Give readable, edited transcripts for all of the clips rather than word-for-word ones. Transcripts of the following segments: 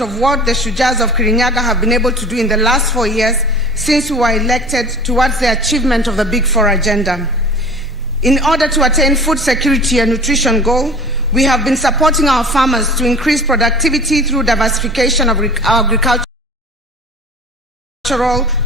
snapshot of what the Mashujaas of Kirinyaga have been able to do in the last 4 years since we were elected towards the achievement of the Big Four agenda. In order to attain food security and nutrition goal, we have been supporting our farmers to increase productivity through diversification of agricultural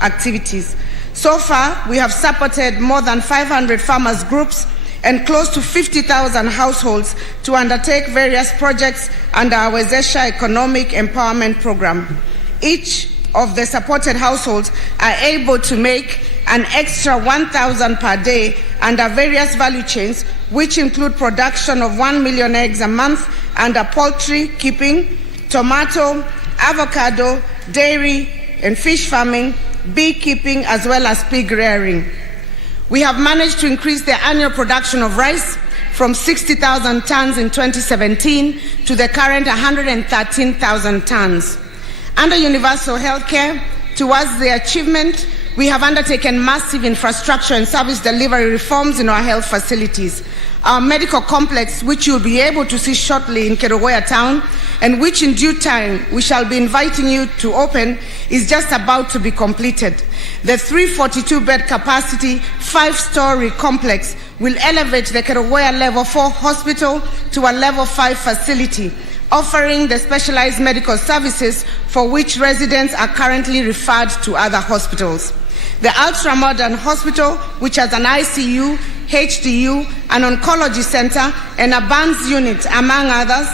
activities. So far, we have supported more than 500 farmers groups and close to 50,000 households to undertake various projects under our Wezesha Economic Empowerment Program. Each of the supported households are able to make an extra 1,000 per day under various value chains, which include production of 1 million eggs a month under poultry keeping, tomato, avocado, dairy and fish farming, beekeeping, as well as pig rearing. We have managed to increase the annual production of rice from 60,000 tons in 2017 to the current 113,000 tons. Under universal healthcare, towards the achievement, we have undertaken massive infrastructure and service delivery reforms in our health facilities. Our medical complex, which you'll be able to see shortly in Kirinyaga town, and which in due time we shall be inviting you to open, is just about to be completed. The 342-bed capacity, 5-story complex will elevate the Kirinyaga Level 4 hospital to a Level 5 facility, offering the specialized medical services for which residents are currently referred to other hospitals. The ultra-modern hospital, which has an ICU, HDU, an oncology center, and a burns unit, among others,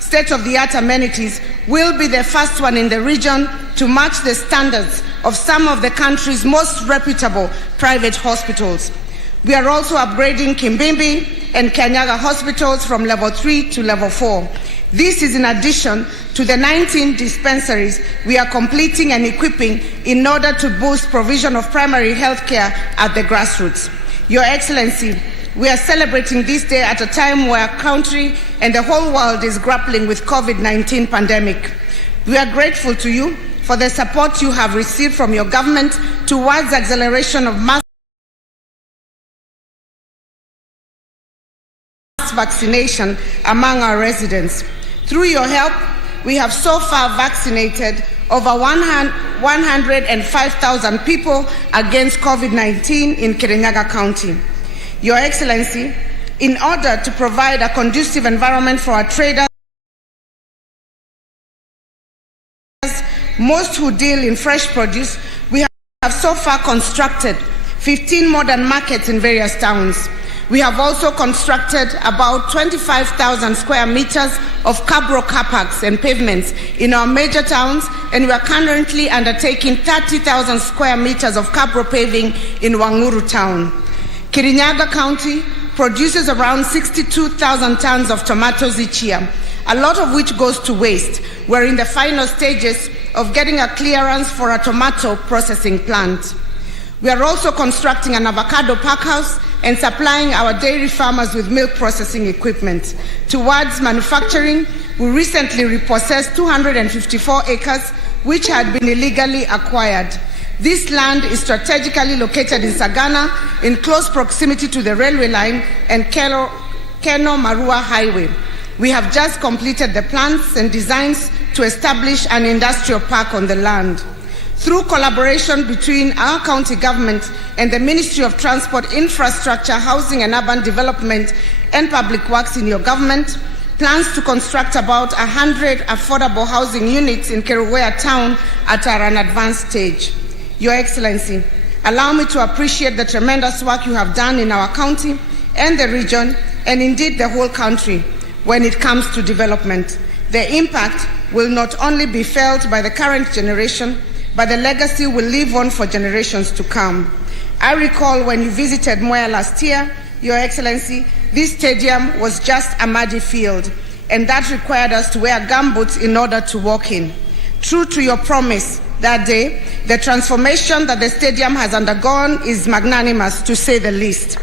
state-of-the-art amenities, will be the first one in the region to match the standards of some of the country's most reputable private hospitals. We are also upgrading Kimbimbi and Kirinyaga hospitals from Level 3 to Level 4. This is in addition to the 19 dispensaries we are completing and equipping in order to boost provision of primary health care at the grassroots. Your Excellency, we are celebrating this day at a time where our country and the whole world is grappling with COVID-19 pandemic. We are grateful to you for the support you have received from your government towards acceleration of mass vaccination among our residents. Through your help, we have so far vaccinated over 105,000 people against COVID-19 in Kirinyaga County. Your Excellency, in order to provide a conducive environment for our traders, most who deal in fresh produce, we have so far constructed 15 modern markets in various towns. We have also constructed about 25,000 square meters of cabro car parks and pavements in our major towns, and we are currently undertaking 30,000 square meters of cabro paving in Wanguru town. Kirinyaga County produces around 62,000 tons of tomatoes each year, a lot of which goes to waste. We're in the final stages of getting a clearance for a tomato processing plant. We are also constructing an avocado packhouse and supplying our dairy farmers with milk processing equipment. Towards manufacturing, we recently repossessed 254 acres which had been illegally acquired. This land is strategically located in Sagana, in close proximity to the railway line and Keno-Marua Highway. We have just completed the plans and designs to establish an industrial park on the land. Through collaboration between our county government and the Ministry of Transport, Infrastructure, Housing and Urban Development and Public Works in your government, plans to construct about 100 affordable housing units in Kirinyaga town are an advanced stage. Your Excellency, allow me to appreciate the tremendous work you have done in our county and the region, and indeed the whole country, when it comes to development. The impact will not only be felt by the current generation, but the legacy will live on for generations to come. I recall when you visited Mwea last year, Your Excellency, this stadium was just a muddy field, and that required us to wear gumboots in order to walk in. True to your promise that day, the transformation that the stadium has undergone is magnanimous, to say the least.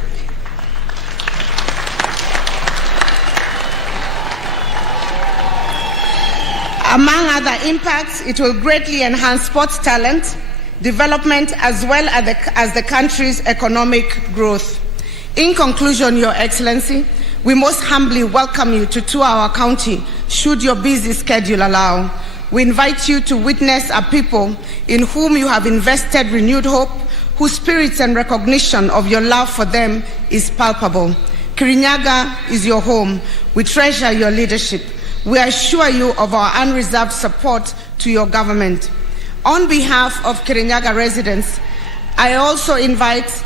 Among other impacts, it will greatly enhance sports talent, development, as well as the country's economic growth. In conclusion, Your Excellency, we most humbly welcome you to tour our county, should your busy schedule allow. we invite you to witness a people in whom you have invested renewed hope, whose spirits and recognition of your love for them is palpable. Kirinyaga is your home. We treasure your leadership. We assure you of our unreserved support to your government. On behalf of Kirinyaga residents, I also invite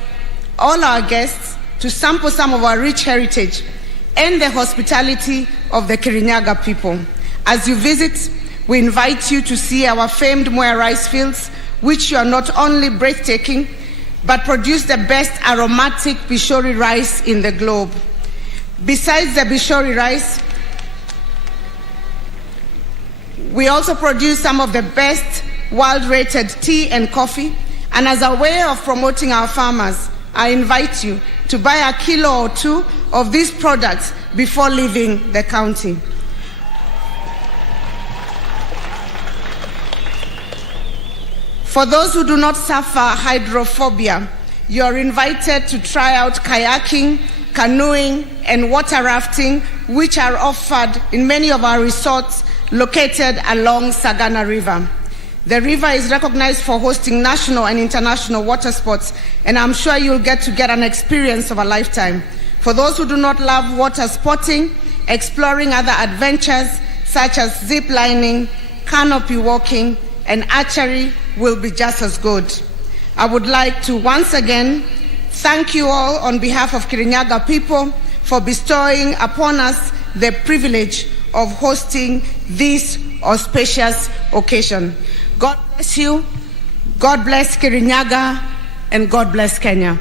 all our guests to sample some of our rich heritage and the hospitality of the Kirinyaga people. As you visit, we invite you to see our famed Mwea rice fields, which are not only breathtaking, but produce the best aromatic Bishori rice in the globe. Besides the Bishori rice, we also produce some of the best world-rated tea and coffee. And as a way of promoting our farmers, I invite you to buy a kilo or two of these products before leaving the county. For those who do not suffer hydrophobia, you are invited to try out kayaking, canoeing, and water rafting, which are offered in many of our resorts located along Sagana River. The river is recognized for hosting national and international water sports, and I'm sure you'll get an experience of a lifetime. For those who do not love water sporting, exploring other adventures such as zip lining, canopy walking, and archery will be just as good. I would like to once again thank you all on behalf of Kirinyaga people for bestowing upon us the privilege of hosting this auspicious occasion. God bless you, God bless Kirinyaga, and God bless Kenya.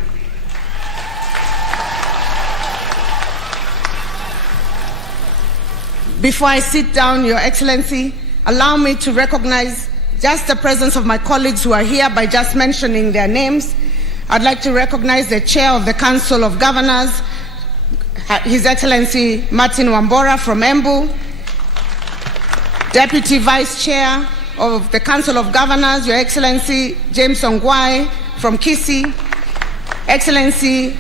Before I sit down, Your Excellency, allow me to recognize just the presence of my colleagues who are here by just mentioning their names. I'd like to recognize the Chair of the Council of Governors, His Excellency Martin Wambora from Embu, Deputy Vice Chair of the Council of Governors, Your Excellency James Ongwae from Kisii, Excellency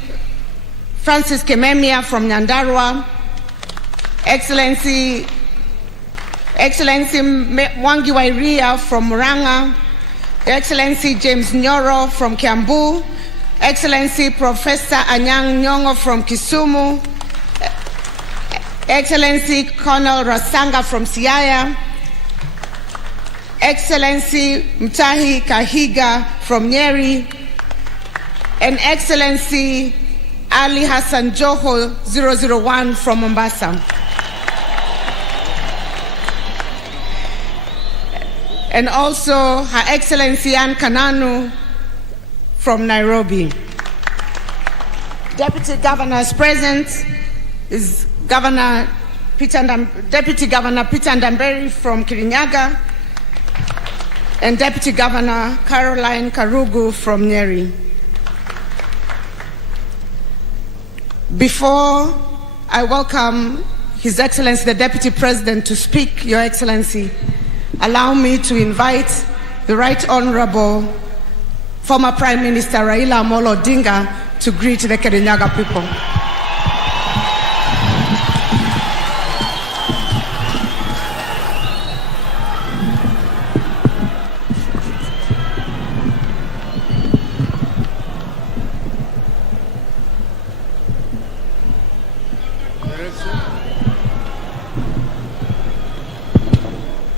Francis Kememia from Nyandarua, Excellency Mwangi Wairia from Murang'a, Excellency James Nyoro from Kiambu, Excellency Professor Anyang' Nyong'o from Kisumu, Excellency Colonel Rasanga from Siaya, Excellency Mtahi Kahiga from Nyeri, and Excellency Ali Hassan Joho 001 from Mombasa. And also Her Excellency Anne Kananu from Nairobi. Deputy Governors present is Deputy Governor Peter Ndamberi from Kirinyaga, and Deputy Governor Caroline Karugu from Nyeri. Before I welcome His Excellency the Deputy President to speak, Your Excellency, allow me to invite the Right Honorable former Prime Minister Raila Amolo Odinga to greet the Kirinyaga people.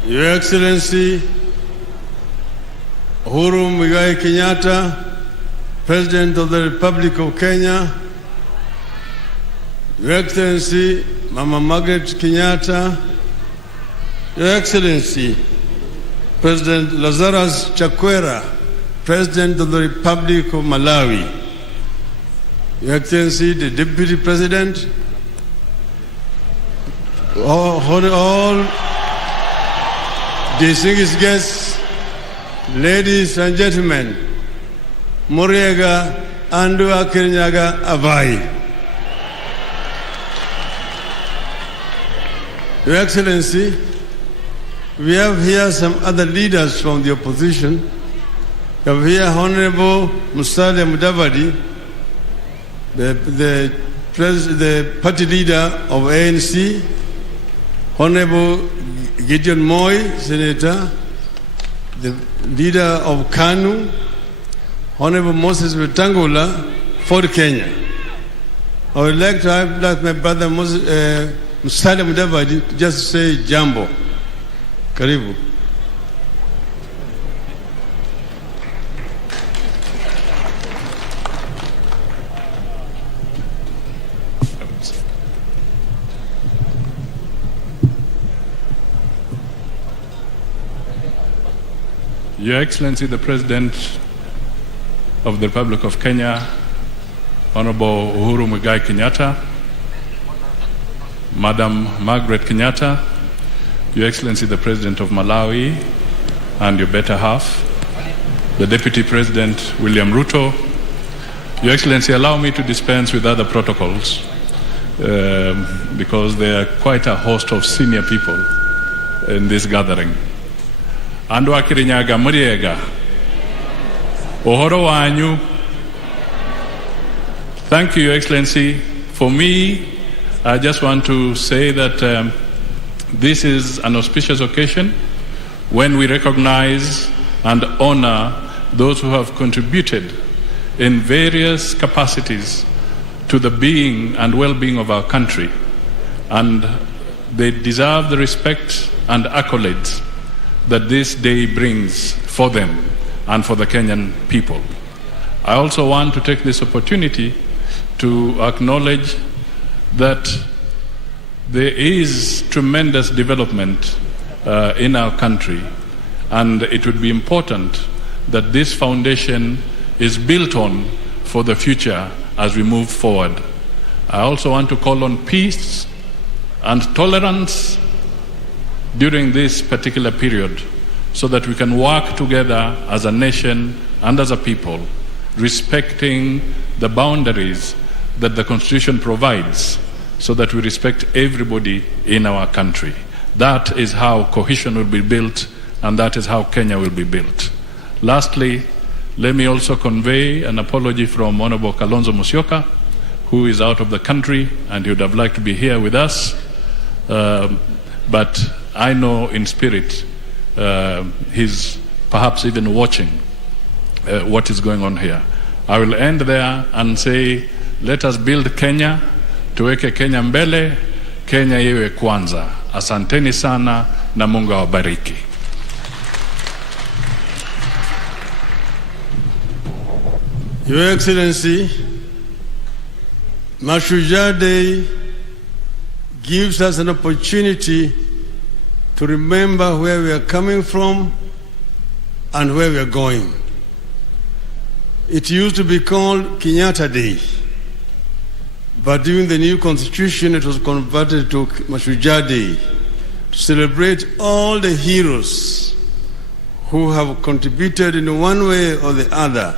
Your Excellency Uhuru Muigai Kenyatta, President of the Republic of Kenya, Your Excellency Mama Margaret Kenyatta, Your Excellency President Lazarus Chakwera, President of the Republic of Malawi, Your Excellency the Deputy President, all distinguished guests, ladies and gentlemen, Muriega Andua Kirinyaga Avai. Your Excellency, we have here some other leaders from the opposition. We have here Honorable Musalia Mudavadi, the party leader of ANC, Honorable Gideon Moi, Senator, the leader of KANU, Honorable Moses Wetangula, for Kenya. I would like to have my brother Musalia Mudavadi to just say jambo. Karibu. Your Excellency, the President of the Republic of Kenya, Honorable Uhuru Muigai Kenyatta, Madam Margaret Kenyatta, Your Excellency, the President of Malawi, and your better half, the Deputy President, William Ruto. Your Excellency, allow me to dispense with other protocols because there are quite a host of senior people in this gathering. Andu wa Kirinyaga muriega. Ohoro wanyu. Thank you, Your Excellency. For me, I just want to say that this is an auspicious occasion when we recognize and honor those who have contributed in various capacities to the being and well-being of our country. And they deserve the respect and accolades that this day brings for them and for the Kenyan people. I also want to take this opportunity to acknowledge that there is tremendous development in our country, and it would be important that this foundation is built on for the future as we move forward. I also want to call on peace and tolerance during this particular period so that we can work together as a nation and as a people, respecting the boundaries that the Constitution provides so that we respect everybody in our country. That is how cohesion will be built, and that is how Kenya will be built. Lastly, let me also convey an apology from Honorable Kalonzo Musyoka, who is out of the country and he would have liked to be here with us. But I know in spirit he's perhaps even watching what is going on here. I will end there and say, let us build Kenya, tuweke Kenya mbele, Kenya iwe kwanza. Asanteni sana na Mungu awabariki. Your Excellency, Mashujaa Day gives us an opportunity to remember where we are coming from and where we are going. It used to be called Kenyatta Day, but during the new constitution it was converted to Mashujaa Day to celebrate all the heroes who have contributed in one way or the other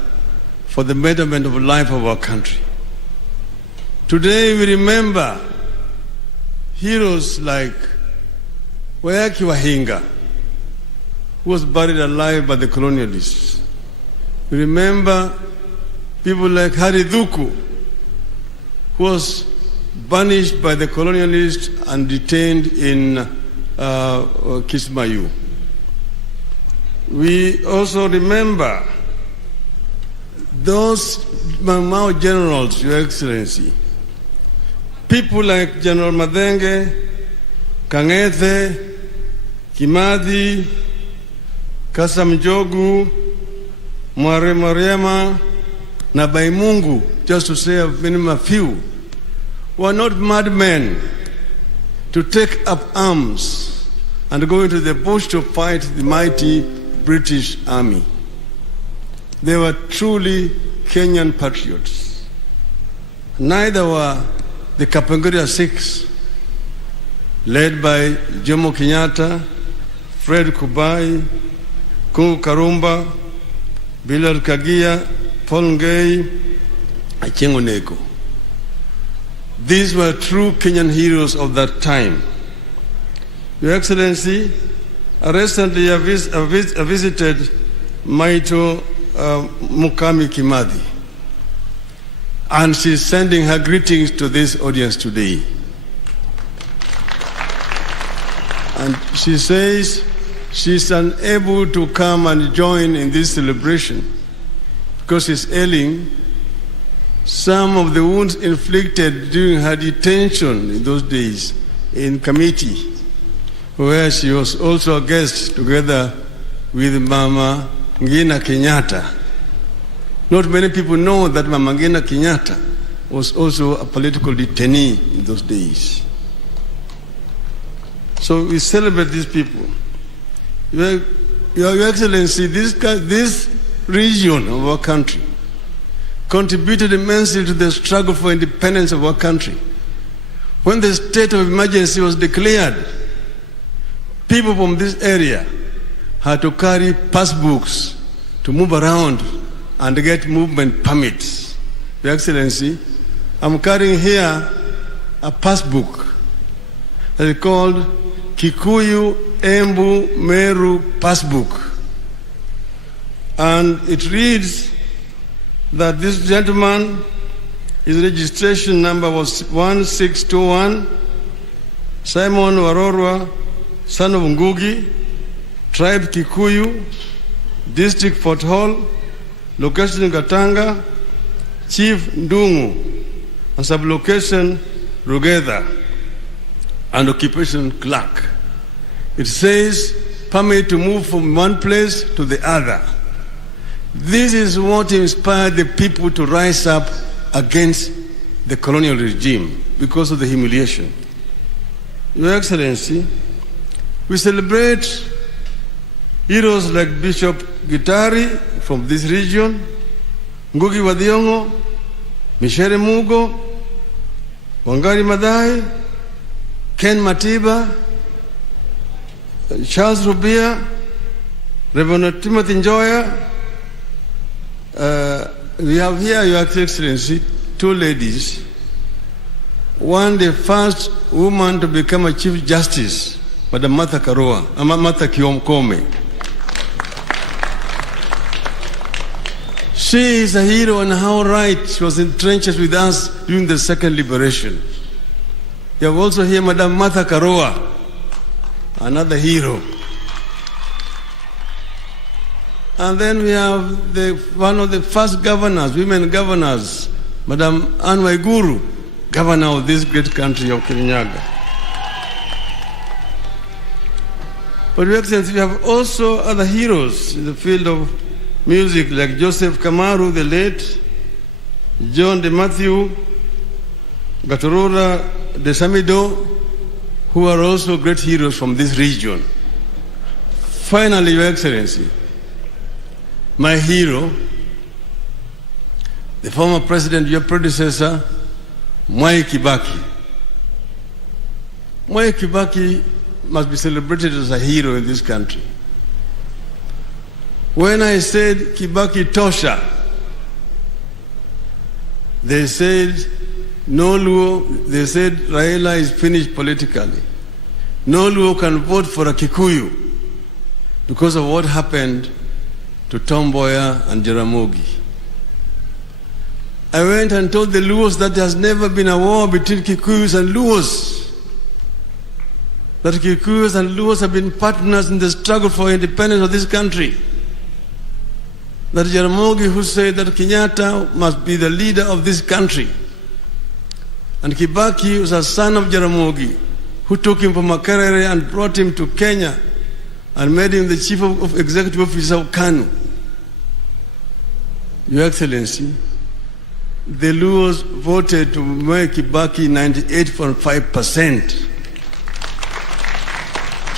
for the betterment of life of our country. Today we remember heroes like Wayaki Wahinga, who was buried alive by the colonialists. We remember people like Hari Dhuku, who was banished by the colonialists and detained in Kismayu. We also remember those Mau generals, Your Excellency. People like General Madenge, Kang'ethe, Kimathi, Kasam Jogu, Mware Mariama, na Baimungu, just to say a few, were not madmen to take up arms and go into the bush to fight the mighty British army. They were truly Kenyan patriots. Neither were the Kapenguria Six, led by Jomo Kenyatta, Fred Kubai, Kungu Karumba, Bilal Kagia, Paul Ngei, Achengo Neko. These were true Kenyan heroes of that time. Your Excellency, I recently visited Maito Mukami Kimathi, and she's sending her greetings to this audience today. And she says she's unable to come and join in this celebration because she's ailing. Some of the wounds inflicted during her detention in those days in Kamiti, where she was also a guest together with Mama Ngina Kenyatta. Not many people know that Mama Ngina Kenyatta was also a political detainee in those days. So we celebrate these people. Your Excellency, this region of our country contributed immensely to the struggle for independence of our country. When the state of emergency was declared, people from this area had to carry passbooks to move around and get movement permits. Your Excellency, I'm carrying here a passbook that is called Kikuyu Embu Meru Passbook. And it reads that this gentleman, his registration number was 1621, Simon Warorwa, son of Ngugi, tribe Kikuyu, district Fort Hall, location Gatanga, chief Ndungu, and sublocation Rugeda, and occupation clerk. It says permit to move from one place to the other. This is what inspired the people to rise up against the colonial regime because of the humiliation. Your Excellency, we celebrate heroes like Bishop Gitari from this region, Ngugi wa Thiong'o, Mishere Mugo, Wangari Maathai, Ken Matiba, Charles Rubia, Reverend Timothy Njoya. We have here, Your Excellency, two ladies. One, the first woman to become a Chief Justice, Madam Martha Kiomkome. She is a hero and how right she was in trenches with us during the second liberation. You have also here Madam Martha Karua, another hero. And then we have one of the first governors, women governors, Madam Anne Waiguru, governor of this great country of Kirinyaga. But Your Excellency, we have also other heroes in the field of music like Joseph Kamaru, the late, John de Matthew, Gatorora de Samido, who are also great heroes from this region. Finally, Your Excellency, my hero, the former president, your predecessor, Mwai Kibaki. Mwai Kibaki must be celebrated as a hero in this country. When I said Kibaki Tosha, they said no Luo, they said Raila is finished politically. No Luo can vote for a Kikuyu because of what happened to Tom Mboya and Jaramogi. I went and told the Luos that there has never been a war between Kikuyus and Luos. That Kikuyus and Luos have been partners in the struggle for independence of this country. That Jaramogi, who said that Kenyatta must be the leader of this country. And Kibaki was a son of Jaramogi, who took him from Makerere and brought him to Kenya and made him the chief of executive officer of KANU. Your Excellency, the Luos voted to make Kibaki 98.5%,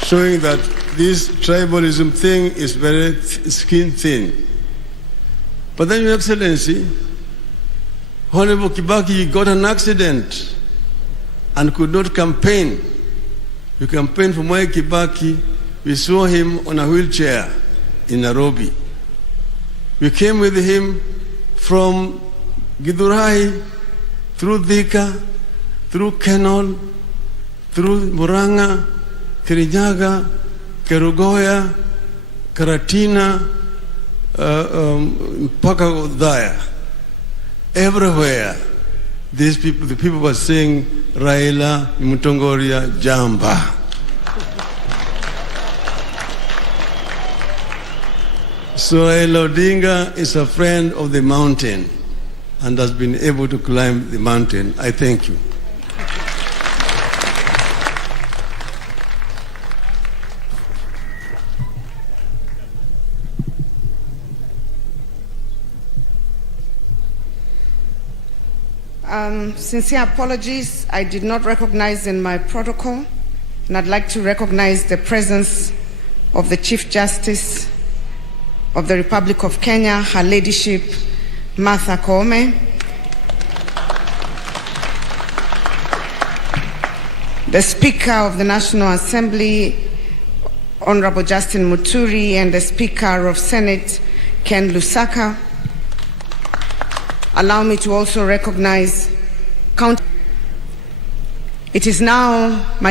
showing that this tribalism thing is very skin thin. But then, Your Excellency, Honorable Kibaki got an accident and could not campaign. You campaigned for Mwai Kibaki. We saw him on a wheelchair in Nairobi. We came with him from Githurai, through Thika, through Kenol, through Muranga, Kirinyaga, Kerugoya, Karatina, mpaka Udhaya. Everywhere, the people were saying, Raila, Mutongoria, Jamba. So Raila Odinga is a friend of the mountain and has been able to climb the mountain. I thank you. Sincere apologies. I did not recognize in my protocol, and I'd like to recognize the presence of the Chief Justice of the Republic of Kenya, Her Ladyship Martha Koome, the Speaker of the National Assembly, Honorable Justin Muturi, and the Speaker of Senate, Ken Lusaka. Allow me to also recognize it is now my